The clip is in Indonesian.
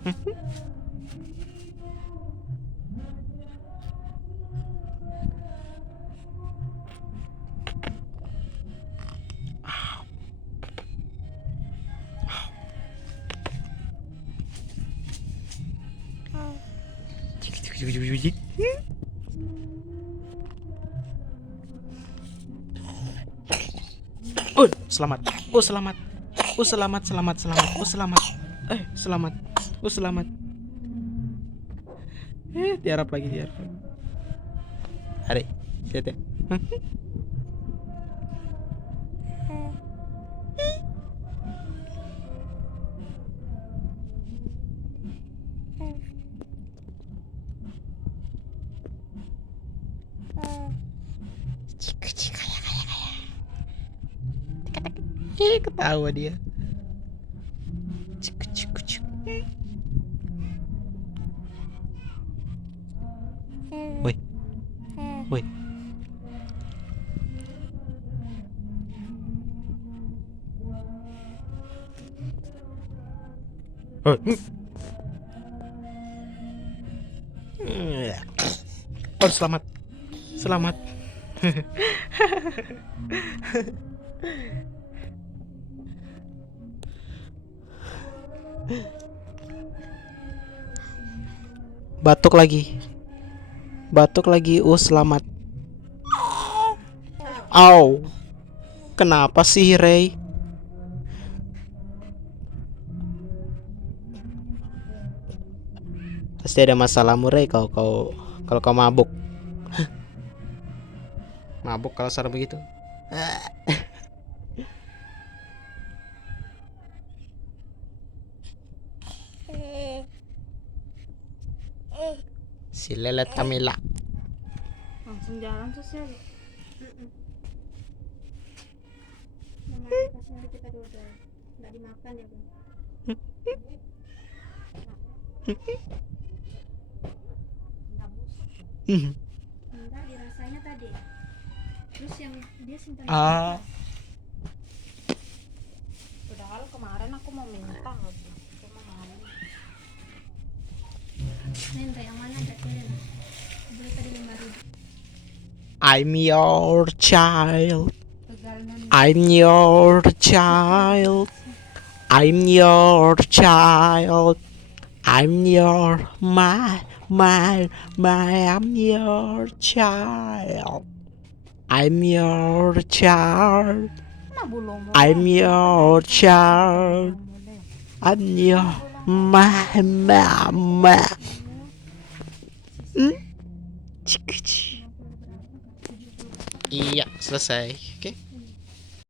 Oh, selamat. Oh, selamat. Oh, selamat, selamat, selamat. Oh, selamat. Selamat. Oh, selamat. Tiarap lagi, tiarap lagi. Hari, lihat ya. Ketawa dia. Woi, woi. Oh, selamat. Selamat. Batuk lagi. Batuk lagi. Oh, selamat. Au. Kenapa sih, Ray? Pasti ada masalahmu, Ray, kalau kau mabuk. Mabuk kalau sarap begitu. Si lelet Camila. Langsung jalan sosial. Kita udah nggak dimakan ya, Bang. Enggak, dirasanya tadi. Terus yang dia simpan. Padahal kemarin aku mau minta cuma mau. Minta yang mana jatuhnya? Beli tadi 5.000. I'm your child. I'm your child. I'm your child. I'm your I'm your child. I'm your child. I'm your child. I'm your mama. Iya, selesai. Oke.